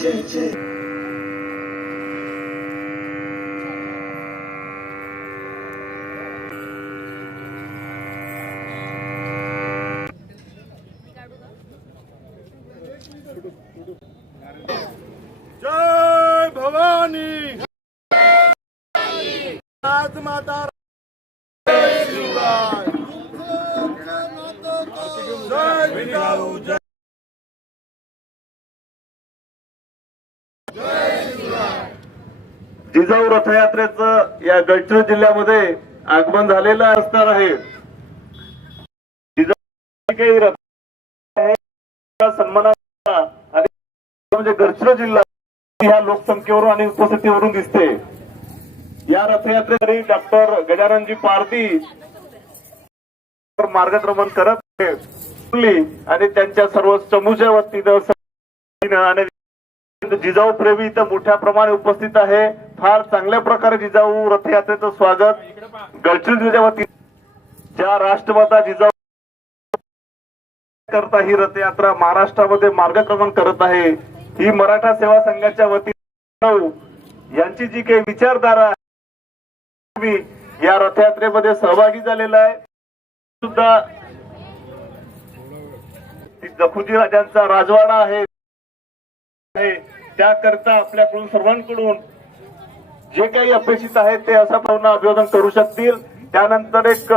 J J. या गडचिरोली जिल्ह्यामध्ये आगमन झालेलं असणार आहे सन्मानाचा म्हणजे गडचिरोली जिल्हा ह्या लोकसंख्येवरून आणि उपस्थितीवरून दिसते या रथयात्रेकरी डॉक्टर गजाननजी पारधी मार्गक्रमण करत आणि त्यांच्या सर्व चमूच्या वतीनं जिजाऊ प्रेमी इथं मोठ्या प्रमाणे उपस्थित आहे फार चांगल्या प्रकारे जिजाऊ रथयात्रेचं स्वागत गडचिरोलीच्या वतीने ज्या राष्ट्रवादा जिजाऊ करता ही रथयात्रा महाराष्ट्रामध्ये मार्गक्रमण करत आहे ही मराठा सेवा संघाच्या वतीने यांची जी काही विचारधारा या रथयात्रेमध्ये सहभागी झालेला आहे सुद्धा जखुजी राजांचा राजवाडा आहे त्याकरता आपल्याकडून सर्वांकडून जे काही अपेक्षित आहे ते असा पूर्ण अभिवादन करू शकतील त्यानंतर एक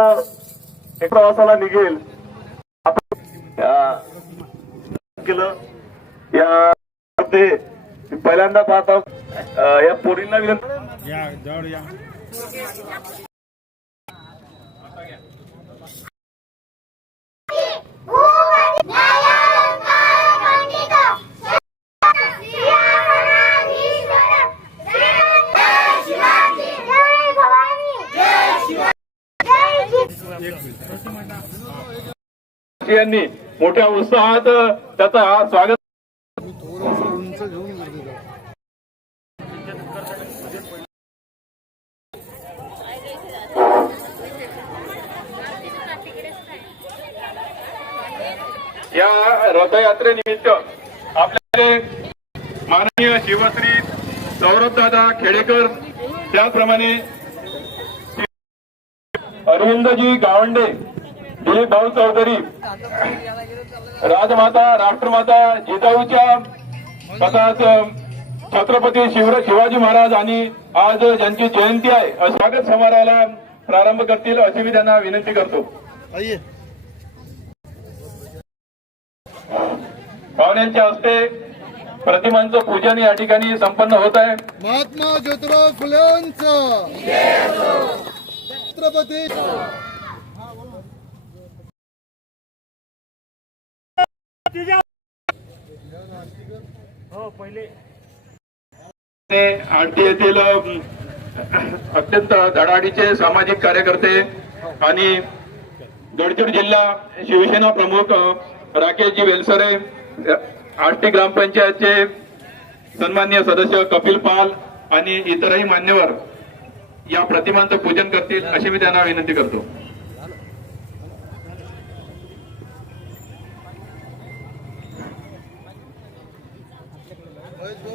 एक प्रवासाला निघेल आपण केलं या ते पहिल्यांदा पाहत या पोरींना विनंती यांनी मोठ्या उत्साहात त्याचा स्वागत या रथयात्रेनिमित्त आपले माननीय शिवश्री सौरभदादा खेडेकर त्याचप्रमाणे अरविंदजी गावंडे दिलीप भाऊ चौधरी राजमाता राष्ट्रमाता जिजाऊच्या तसाच छत्रपती शिव शिवाजी महाराज आणि आज ज्यांची जयंती आहे स्वागत समारोहाला प्रारंभ करतील अशी मी त्यांना विनंती करतो पाहुण्यांच्या हस्ते प्रतिमांचं पूजन या ठिकाणी संपन्न होत आहे महात्मा ज्योतिराव फुले छत्रपती आळती येथील अत्यंत धडाडीचे सामाजिक कार्यकर्ते आणि गडचिर जिल्हा शिवसेना प्रमुख राकेशजी वेलसरे आष्टी ग्रामपंचायतचे सन्मान्य सदस्य कपिल पाल आणि इतरही मान्यवर या प्रतिमांचं पूजन करतील अशी मी त्यांना विनंती करतो यानंतर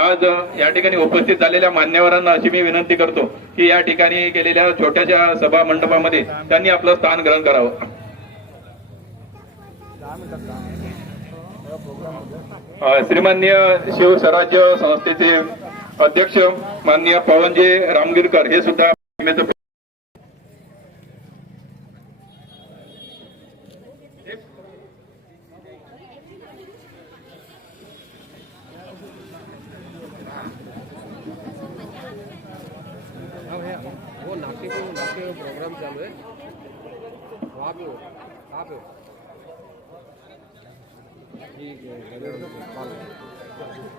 आज या ठिकाणी उपस्थित झालेल्या मान्यवरांना अशी मी विनंती करतो की या ठिकाणी केलेल्या छोट्याशा सभा मंडपामध्ये त्यांनी आपलं स्थान ग्रहण करावं श्रीमान्य शिव स्वराज्य संस्थेचे अध्यक्ष माननीय पवनजी रामगिरकर हे सुद्धा प्रोग्राम चालू है वहाँ पे हो कहाँ पे हो ठीक आहे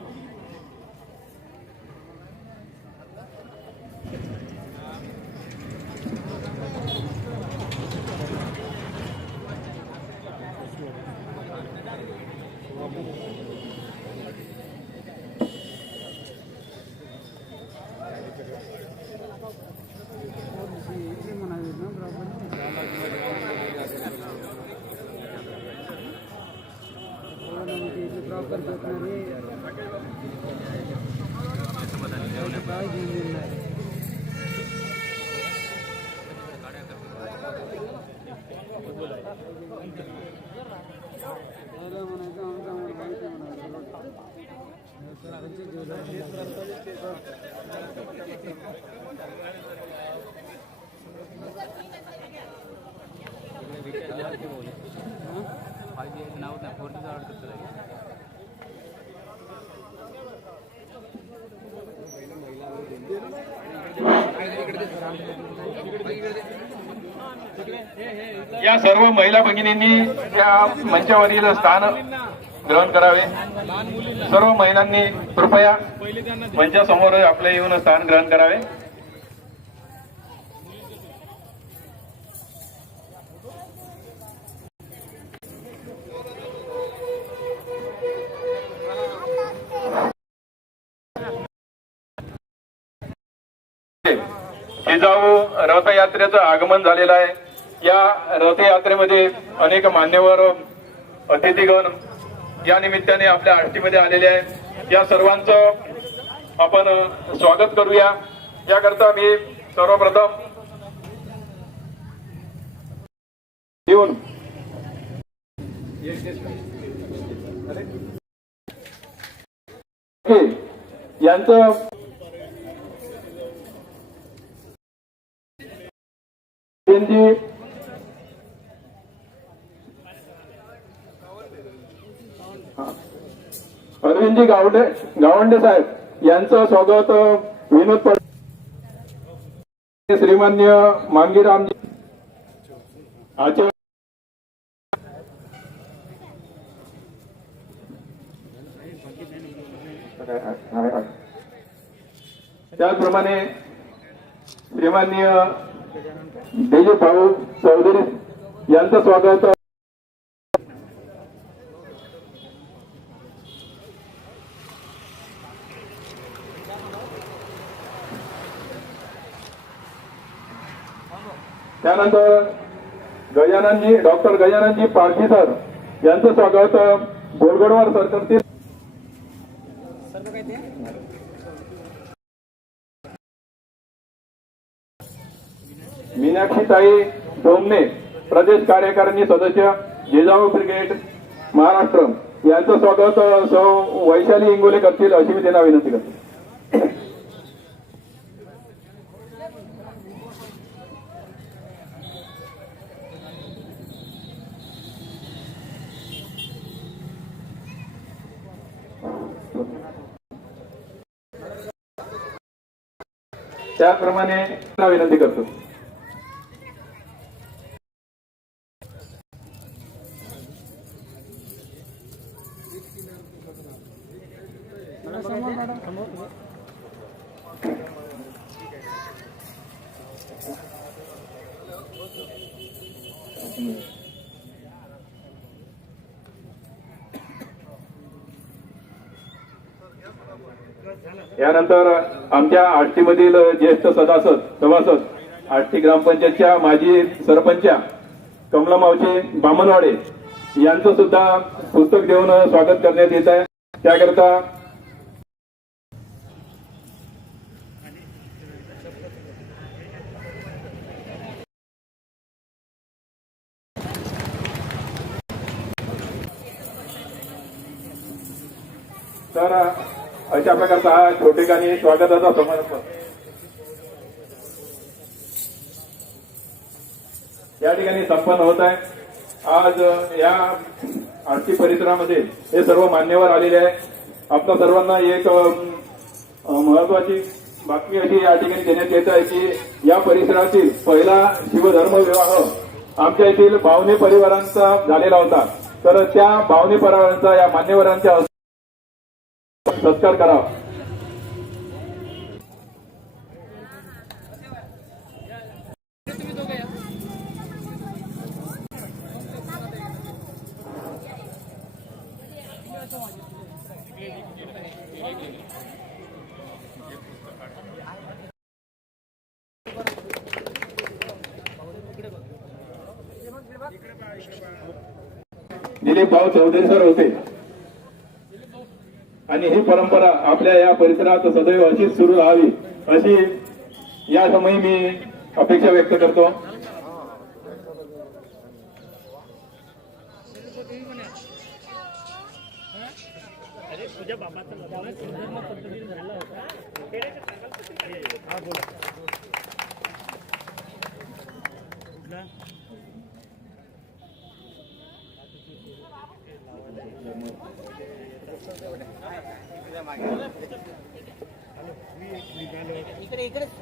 Terima kasih. Iya, iya. या सर्व महिला भगिनींनी त्या मंचावरील स्थान ग्रहण करावे सर्व महिलांनी कृपया मंचासमोर आपल्या येऊन स्थान ग्रहण करावे अनेक मान्यवर अतिथीगण या निमित्ताने आपल्या आरतीमध्ये आलेले आहेत या सर्वांचं आपण स्वागत करूया याकरता मी सर्वप्रथम येऊन यांचं जयंती सचिनजी गावडे गावंडे साहेब यांचं स्वागत विनोद पड श्रीमान्य मांगीरामजी आचार्य त्याचप्रमाणे श्रीमान्य देजू भाऊ चौधरी यांचं स्वागत त्यानंतर गजाननजी डॉक्टर गजाननजी पारशी सर यांचं स्वागत गोलगडवार मीनाक्षी मीनाक्षीताई डोमने प्रदेश कार्यकारिणी सदस्य जिजाऊ ब्रिगेड महाराष्ट्र यांचं स्वागत सौ वैशाली इंगोले करतील अशी मी त्यांना विनंती करतो त्याप्रमाणे विनंती करतो यानंतर आमच्या मधील ज्येष्ठ सदासद सभासद आष्टी ग्रामपंचायतच्या माजी सरपंचा कमला मावशी बामनवाडे यांचं सुद्धा पुस्तक देऊन स्वागत करण्यात येत आहे त्याकरता अशा प्रकारचा हा स्वागताचा समारंभ या ठिकाणी संपन्न होत आहे आज या आर्थिक परिसरामध्ये हे सर्व मान्यवर आलेले आहे आपल्या सर्वांना एक महत्वाची बातमी अशी या ठिकाणी देण्यात येत आहे की या परिसरातील पहिला शिवधर्म विवाह आमच्या येथील भावने परिवारांचा झालेला होता तर त्या भावने परिवारांचा या मान्यवरांच्या सत्कार करावा दिलीप भाऊ चौधरी सर होते आणि ही परंपरा आपल्या या परिसरात सदैव अशीच सुरू राहावी अशी या समयी मी अपेक्षा व्यक्त करतो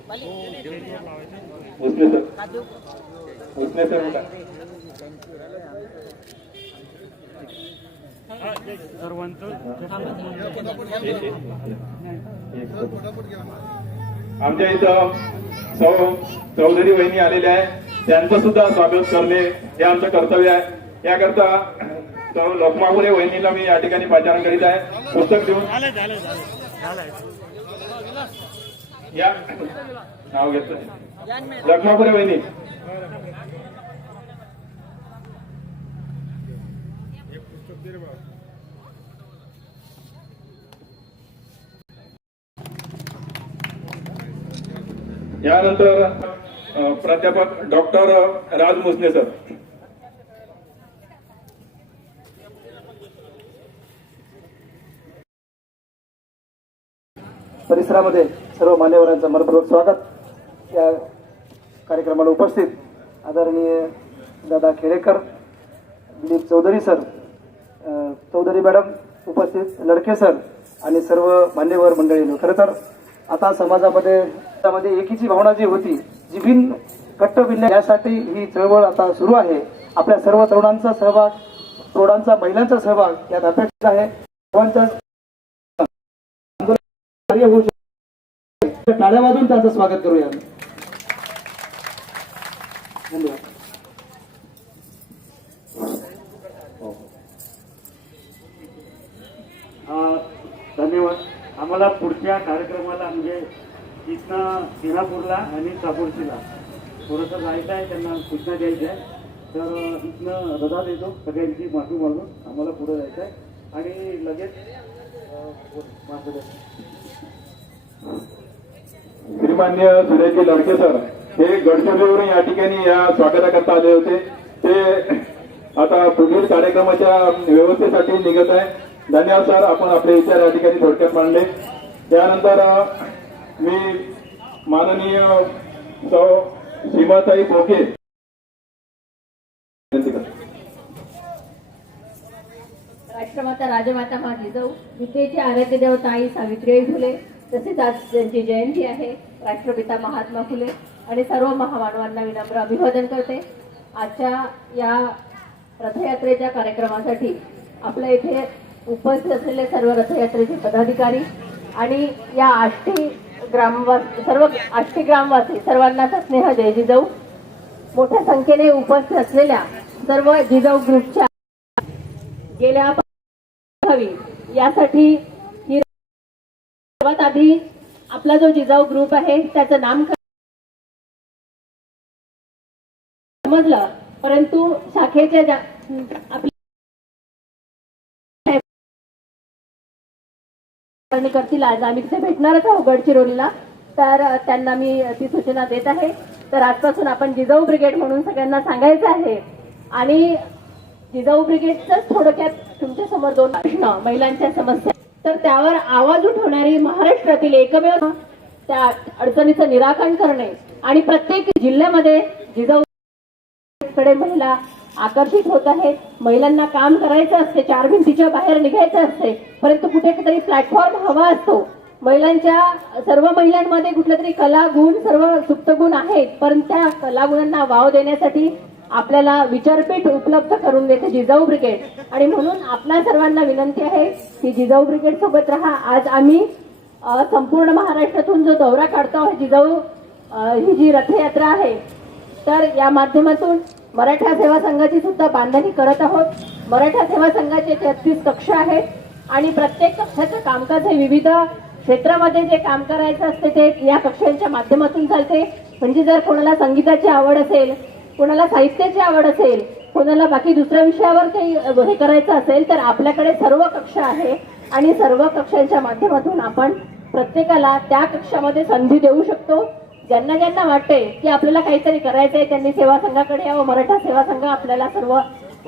आमच्या इथं सौ चौधरी वहिनी आलेल्या आहेत त्यांचं सुद्धा स्वागत करणे हे आमचं कर्तव्य आहे याकरता लोकमापुरे वहिनीला मी या ठिकाणी पाचारण करीत आहे पुस्तक देऊन या नाव घेतलं लग्नापुरे वहिनी यानंतर प्राध्यापक डॉक्टर राज मुसने सर परिसरामध्ये सर्व मान्यवरांचं मनपूर्वक स्वागत या कार्यक्रमाला उपस्थित आदरणीय दादा खेडेकर दिलीप चौधरी सर चौधरी मॅडम उपस्थित लडके सर आणि सर्व मान्यवर मंडळींनो खरं तर आता समाजामध्ये त्यामध्ये एकीची भावना जी होती जी कट्ट भिन्न यासाठी ही चळवळ आता सुरू आहे आपल्या सर्व तरुणांचा सहभाग तरुणांचा महिलांचा सहभाग यात अपेक्षित आहे सर्वांचा टाळ्या वाजून त्याचं स्वागत करूया धन्यवाद हो. धन्यवाद आम्हाला पुढच्या कार्यक्रमाला म्हणजे तिथं सिंगापूरला आणि सापूरशीला थोडंसं जायचं आहे त्यांना सूचना द्यायची आहे तर इथनं रजा देतो सगळ्यांची माफी मागून आम्हाला पुढे जायचं आहे आणि लगेच हो, माफ श्रीमान्य सुरेखी लडके सर हे गडचिरोलीवरून या ठिकाणी या स्वागताकरता आले होते ते आता पुढील कार्यक्रमाच्या व्यवस्थेसाठी निघत आहे धन्यवाद सर आपण आपले विचार या ठिकाणी थोडक्यात मांडले त्यानंतर मी माननीय सौ सीमाताई बोके राष्ट्रमाता राजमाता मा जाऊ विद्येची आराध्य देवता आई सावित्रीबाई फुले तसेच आज त्यांची जयंती आहे राष्ट्रपिता महात्मा फुले आणि सर्व महामानवांना विनम्र अभिवादन करते आजच्या या रथयात्रेच्या कार्यक्रमासाठी आपल्या इथे उपस्थित असलेले सर्व रथयात्रेचे पदाधिकारी आणि या आष्टी ग्रामवासी सर्व आष्टी ग्रामवासी सर्वांनाचा स्नेह जय जिजाऊ मोठ्या संख्येने उपस्थित असलेल्या सर्व जिजाऊ ग्रुपच्या गेल्या यासाठी आधी आपला जो जिजाऊ ग्रुप आहे त्याचं नाम समजलं परंतु शाखेच्या करतील आज आम्ही तिथे भेटणारच आहोत गडचिरोलीला तर त्यांना मी ती सूचना देत आहे तर आजपासून आपण जिजाऊ ब्रिगेड म्हणून सगळ्यांना सांगायचं आहे आणि जिजाऊ ब्रिगेडचं थोडक्यात तुमच्या समोर दोन प्रश्न महिलांच्या समस्या तर त्यावर आवाज उठवणारी महाराष्ट्रातील एकमेव त्या अडचणीचं निराकरण करणे आणि प्रत्येक जिल्ह्यामध्ये जिजाऊकडे महिला आकर्षित होत आहेत महिलांना काम करायचं असते चार भिंतीच्या बाहेर निघायचं असते परंतु कुठेतरी प्लॅटफॉर्म हवा असतो महिलांच्या सर्व महिलांमध्ये कुठल्या तरी कला गुण सर्व सुप्त गुण आहेत पण त्या कलागुणांना वाव देण्यासाठी आपल्याला विचारपीठ उपलब्ध करून देते जिजाऊ ब्रिगेड आणि म्हणून आपल्या सर्वांना विनंती आहे की जिजाऊ ब्रिगेड सोबत राहा आज आम्ही संपूर्ण महाराष्ट्रातून जो दौरा काढतो आहे जिजाऊ ही जी रथयात्रा आहे तर या माध्यमातून मराठा सेवा संघाची सुद्धा बांधणी करत आहोत मराठा सेवा संघाचे तेहतीस कक्ष आहेत आणि प्रत्येक कक्षाचं कामकाज हे विविध क्षेत्रामध्ये जे काम करायचं असते ते या कक्षांच्या माध्यमातून चालते म्हणजे जर कोणाला संगीताची आवड असेल कोणाला साहित्याची आवड असेल कोणाला बाकी दुसऱ्या विषयावर काही हे करायचं असेल तर आपल्याकडे सर्व कक्षा आहे आणि सर्व कक्षांच्या माध्यमातून आपण प्रत्येकाला त्या कक्षामध्ये संधी देऊ शकतो ज्यांना ज्यांना वाटते की आपल्याला काहीतरी करायचं आहे त्यांनी सेवा संघाकडे यावं मराठा सेवा संघ आपल्याला सर्व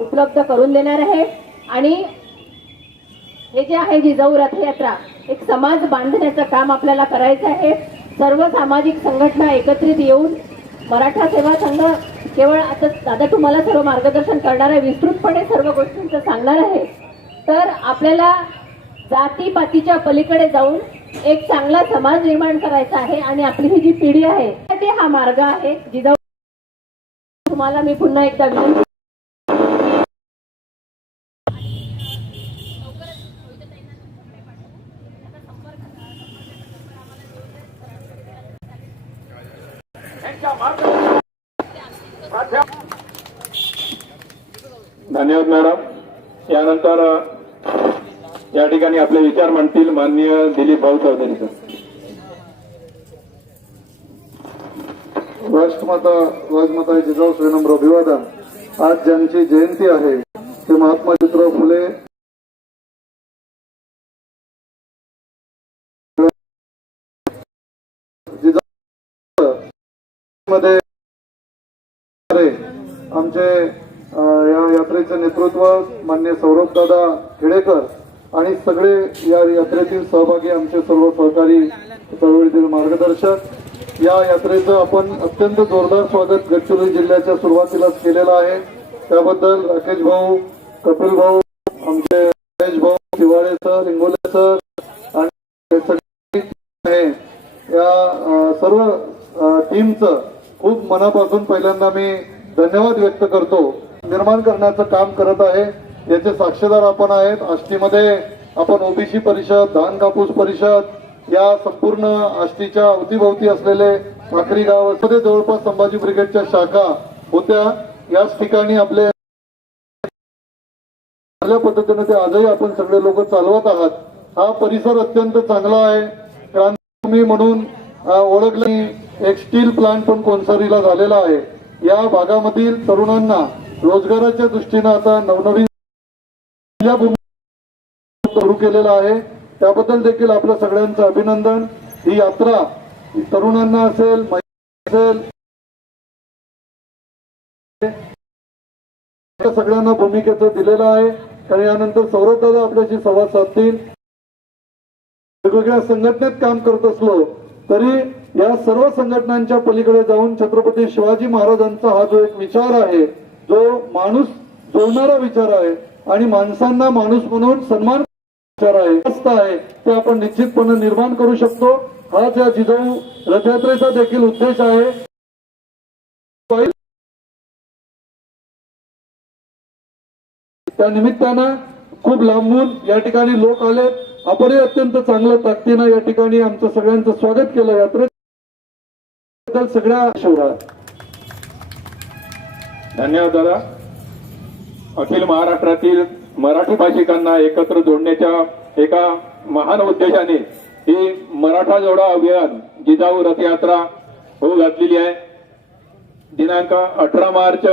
उपलब्ध करून देणार आहे आणि हे जे आहे जिजाऊ रथयात्रा एक समाज बांधण्याचं काम आपल्याला करायचं आहे सर्व सामाजिक संघटना एकत्रित येऊन मराठा सेवा संघ केवळ आता दादा तुम्हाला सर्व मार्गदर्शन करणार आहे विस्तृतपणे सर्व गोष्टींचं सांगणार आहे तर आपल्याला जातीपातीच्या पलीकडे जाऊन एक चांगला समाज निर्माण करायचा आहे आणि आपली ही जी पिढी आहे ते हा मार्ग आहे जिजाऊ तुम्हाला मी पुन्हा एकदा विनंती धन्यवाद मॅडम यानंतर या ठिकाणी आपले विचार मांडतील माननीय दिलीप भाऊ चौधरी सर राष्ट्रमाता राजमाता जिजाऊ श्रीनम्र अभिवादन आज ज्यांची जयंती आहे ते महात्मा ज्योतिराव फुले मध्ये आमचे या यात्रेचं नेतृत्व मान्य सौरभदादा खेडेकर आणि सगळे या यात्रेतील सहभागी आमचे सर्व सहकारी चळवळीतील मार्गदर्शक या यात्रेचं आपण अत्यंत जोरदार स्वागत गडचिरोली जिल्ह्याच्या सुरुवातीलाच केलेलं आहे त्याबद्दल राकेश भाऊ कपिल भाऊ आमचे राकेश भाऊ शिवाळे सर इंगोले सर या सर्व टीमचं खूप मनापासून पहिल्यांदा मी धन्यवाद व्यक्त करतो निर्माण करण्याचं काम करत आहे याचे साक्षीदार आपण आहेत आष्टीमध्ये आपण ओबीसी परिषद धान कापूस परिषद या संपूर्ण आष्टीच्या अवतीभोवती असलेले साखरी गाव जवळपास संभाजी ब्रिगेडच्या शाखा होत्या याच ठिकाणी आपले चांगल्या पद्धतीने ते आजही आपण सगळे लोक चालवत आहात हा परिसर अत्यंत चांगला आहे क्रांती म्हणून ओळखली एक स्टील प्लांट पण कोनसरीला झालेला आहे या भागामधील तरुणांना रोजगाराच्या दृष्टीनं आता नवनवीन सुरू केलेला आहे त्याबद्दल देखील आपल्या सगळ्यांचं अभिनंदन ही यात्रा तरुणांना असेल असेल सगळ्यांना भूमिकेचं दिलेलं आहे आणि यानंतर सौरभ दादा आपल्याशी संवाद साधतील वेगवेगळ्या संघटनेत काम करत असलो तरी या सर्व संघटनांच्या पलीकडे जाऊन छत्रपती शिवाजी महाराजांचा हा जो एक विचार आहे जो माणूस जोडणारा विचार आहे आणि माणसांना माणूस म्हणून सन्मान विचार आहे आहे ते आपण निश्चितपणे निर्माण करू शकतो हा त्या जिजाऊ रथयात्रेचा देखील उद्देश आहे त्या निमित्तानं खूप लांबून या ठिकाणी लोक आले आपणही अत्यंत चांगल्या ताकदीनं या ठिकाणी आमचं सगळ्यांचं स्वागत केलं यात्रेत सगळ्या शहरात धन्यवाद दादा अखिल महाराष्ट्रातील मराठी भाषिकांना एकत्र जोडण्याच्या एका महान उद्देशाने ही मराठा जोडा अभियान जिजाऊ रथयात्रा होऊ घातलेली आहे दिनांक अठरा मार्च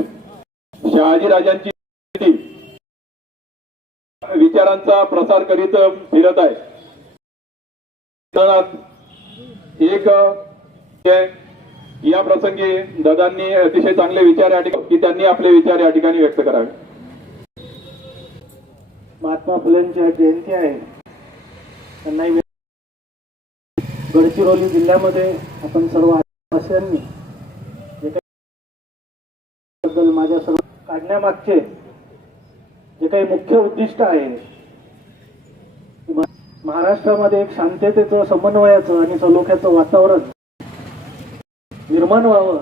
शहाजीराजांची विचारांचा प्रसार करीत फिरत आहे एक या प्रसंगी दादांनी अतिशय चांगले विचार या की त्यांनी आपले विचार या ठिकाणी व्यक्त करावे महात्मा फुलेंच्या जयंती आहे त्यांनाही गडचिरोली जिल्ह्यामध्ये आपण सर्व आदिवासियांनी जे काही माझ्या सर्व काढण्यामागचे जे काही मुख्य उद्दिष्ट आहे महाराष्ट्रामध्ये एक शांततेचं समन्वयाचं आणि सलोख्याचं वातावरण निर्माण व्हावं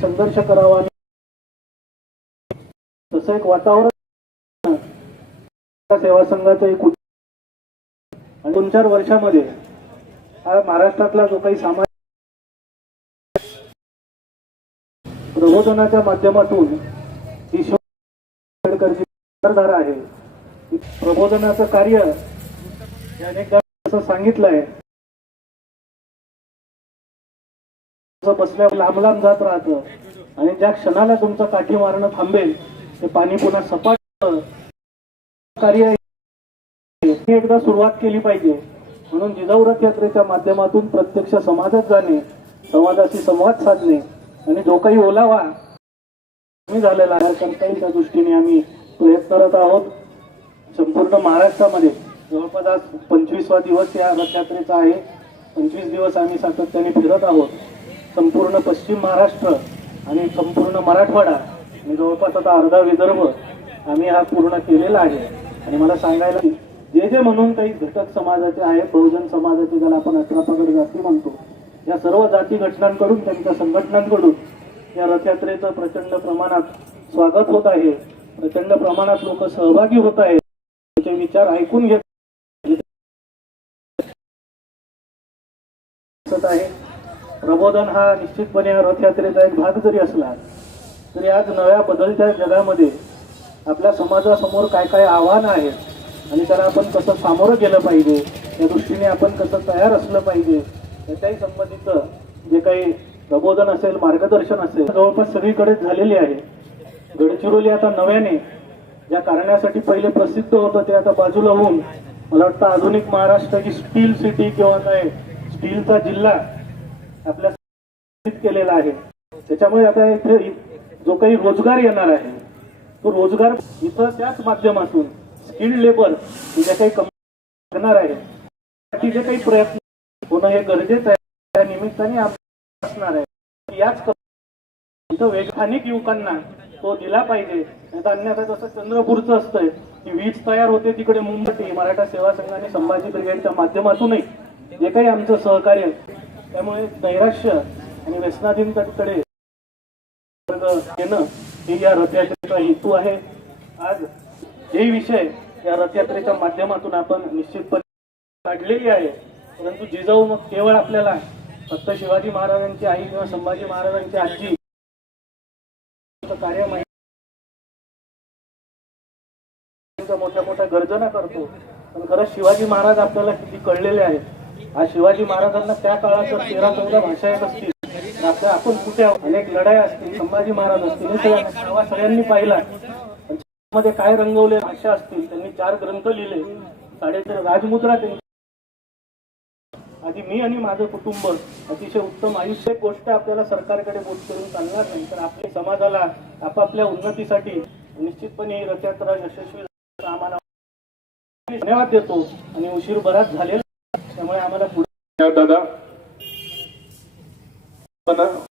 संघर्ष करावा तसं एक वातावरण सेवा संघाचं एक आणि दोन चार वर्षामध्ये हा महाराष्ट्रातला जो काही सामान्य प्रबोधनाच्या माध्यमातून ईश्वर शिवकरची आहे प्रबोधनाचं कार्य अनेकदा असं सांगितलंय बसल्या लांब लांब जात राहतं आणि ज्या क्षणाला तुमचं काठी मारणं थांबेल ते पाणी पुन्हा सपाट कार्य एकदा सुरुवात केली पाहिजे म्हणून जिजाऊरथ यात्रेच्या माध्यमातून प्रत्यक्ष समाजात जाणे समाजाशी संवाद साधणे आणि जो काही ओलावा कमी झालेला आहे त्या दृष्टीने आम्ही प्रयत्न करत आहोत संपूर्ण महाराष्ट्रामध्ये जवळपास आज पंचवीसवा दिवस या रथयात्रेचा आहे पंचवीस दिवस आम्ही सातत्याने फिरत आहोत संपूर्ण पश्चिम महाराष्ट्र आणि संपूर्ण मराठवाडा आणि जवळपास आता अर्धा विदर्भ आम्ही हा पूर्ण केलेला आहे आणि मला सांगायला जे जे म्हणून काही घटक समाजाचे आहेत बहुजन समाजाचे ज्याला आपण अठरा पगड जाती म्हणतो या सर्व जाती घटनांकडून त्यांच्या संघटनांकडून या रथयात्रेचं प्रचंड प्रमाणात स्वागत होत आहे प्रचंड प्रमाणात लोक सहभागी होत आहेत त्याचे विचार ऐकून घेत आहे प्रबोधन हा निश्चितपणे रथयात्रेचा एक भाग जरी असला तरी आज नव्या बदलत्या जगामध्ये आपल्या समाजासमोर काय काय आव्हानं आहेत आणि त्याला आपण कसं सामोरं गेलं पाहिजे त्या दृष्टीने आपण कसं तयार असलं पाहिजे याच्याही संबंधित जे काही प्रबोधन असेल मार्गदर्शन असेल जवळपास सगळीकडे झालेली आहे गडचिरोली आता नव्याने ज्या कारणासाठी पहिले प्रसिद्ध होतं ते आता बाजूला होऊन मला वाटतं आधुनिक महाराष्ट्राची स्टील सिटी किंवा काय स्टीलचा जिल्हा आपल्या केलेला आहे त्याच्यामुळे आता इथे जो काही रोजगार येणार आहे तो रोजगार इथं त्याच माध्यमातून स्किल्ड लेबर ज्या काही करणार आहे त्यासाठी जे काही प्रयत्न होणं हे गरजेचं आहे त्या निमित्ताने असणार आहे याच इथं वैधानिक युवकांना तो दिला पाहिजे अन्यथा जसं चंद्रपूरचं असतंय की वीज तयार होते तिकडे मुंबई मराठा सेवा संघाने संभाजी ब्रिगेडच्या माध्यमातूनही जे काही आमचं सहकार्य त्यामुळे नैराश्य आणि व्यसनाधीनकडे येणं हे या रथयात्रेचा हेतू आहे आज हे विषय या रथयात्रेच्या माध्यमातून आपण निश्चितपणे काढलेली आहे परंतु जिजाऊ मग केवळ आपल्याला फक्त शिवाजी महाराजांची आई किंवा संभाजी महाराजांची आजी कार्य मोठ्या मोठ्या गर्जना करतो पण खरंच शिवाजी महाराज आपल्याला किती कळलेले आहेत आज शिवाजी महाराजांना त्या काळात तेरा चौदा भाषा येत असतील आपल्या आपण कुठे अनेक लढाया असतील संभाजी महाराज असतील सगळ्यांनी पाहिला मध्ये काय रंगवले भाषा असतील त्यांनी चार ग्रंथ लिहिले साडेतर राजमुद्रा त्यांनी आधी मी आणि माझं कुटुंब अतिशय उत्तम आयुष्य गोष्ट आपल्याला सरकारकडे बोध करून चालणार नाही तर आपल्या समाजाला आपापल्या उन्नतीसाठी निश्चितपणे ही रथयात्रा यशस्वी आम्हाला धन्यवाद देतो आणि उशीर बराच झालेला त्यामुळे आम्हाला पुढे दादा